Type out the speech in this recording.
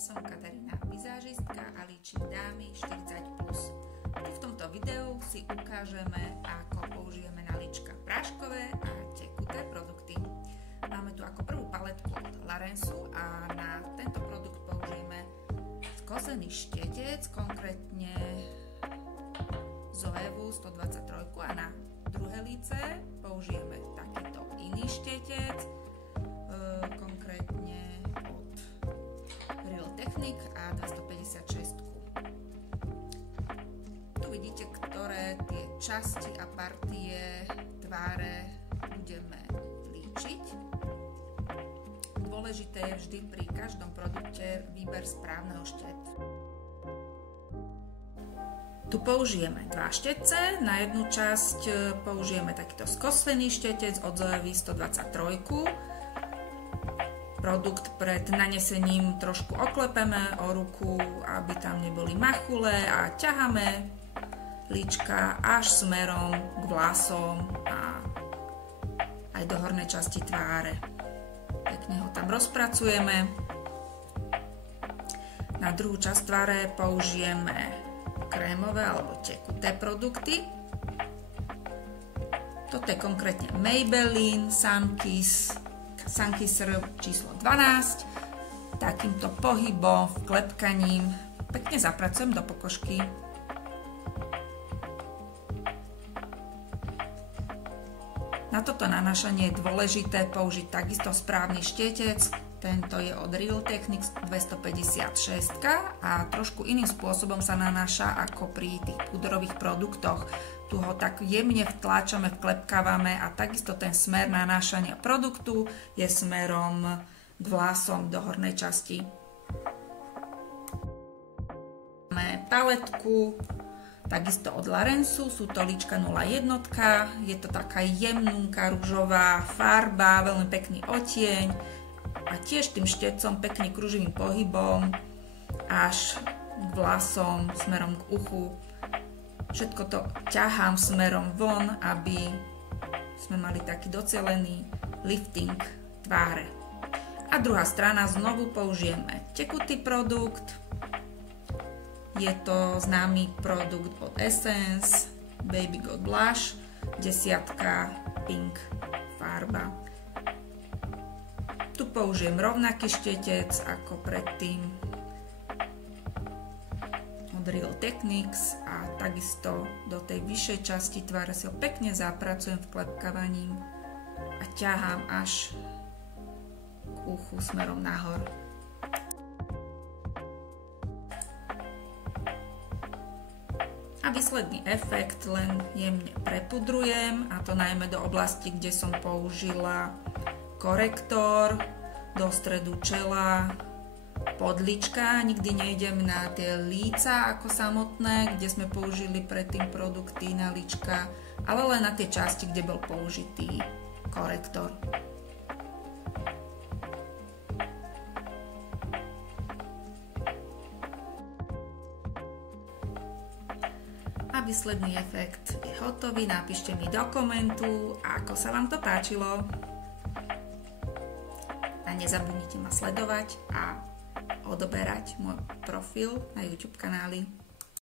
som Katarína, vizážistka a líčim dámy 40+. V tomto videu si ukážeme, ako použijeme na líčka práškové a tekuté produkty. Máme tu ako prvú paletku od Larensu a na tento produkt použijeme skosený štetec, konkrétne Zoevu 123 a na druhé líce použijeme takýto iný štetec, konkrétne od Real Technique a 256. Tu vidíte, ktoré tie časti a partie tváre budeme líčiť. Dôležité je vždy pri každom produkte výber správneho štetca. Tu použijeme dva štetce, na jednu časť použijeme takýto skosený štetec od Zoevy 123. Produkt pred nanesením trošku oklepeme o ruku, aby tam neboli machule a ťaháme líčka až smerom k vlasom a aj do hornej časti tváre. Pekne ho tam rozpracujeme. Na druhú časť tváre použijeme krémové alebo tekuté produkty. Toto je konkrétne Maybelline Sunkisser číslo 12. Takýmto pohybom, vklepkaním pekne zapracujem do pokožky. Na toto nanášanie je dôležité použiť takisto správny štetec. Tento je od Real Technique 256 a trošku iným spôsobom sa nanáša ako pri tých pudrových produktoch. Tu ho tak jemne vtláčame, vklepkávame a takisto ten smer nanášania produktu je smerom k vlasom do hornej časti. Máme paletku takisto od Larensu, sú to líčka 01, je to taká jemnúka ružová farba, veľmi pekný odtieň a tiež tým štetcom pekne kruživým pohybom až k vlasom smerom k uchu. Všetko to ťahám smerom von, aby sme mali taký docelený lifting tváre. A druhá strana znovu použijeme tekutý produkt. Je to známy produkt od Essence, Baby Got Blush, 10 pink farba. Tu použijem rovnaký štetec ako predtým od Real Techniques a takisto do tej vyššej časti tváre si ho pekne zapracujem vklepkávaním a ťahám až k uchu smerom nahor. A výsledný efekt len jemne prepudrujem, a to najmä do oblasti, kde som použila korektor, do stredu čela, podlička, nikdy nejdem na tie líca ako samotné, kde sme použili predtým produkty na líčka, ale len na tie časti, kde bol použitý korektor. A výsledný efekt je hotový, napíšte mi do komentu, ako sa vám to páčilo. A nezabudnite ma sledovať a odoberať môj profil na YouTube kanáli.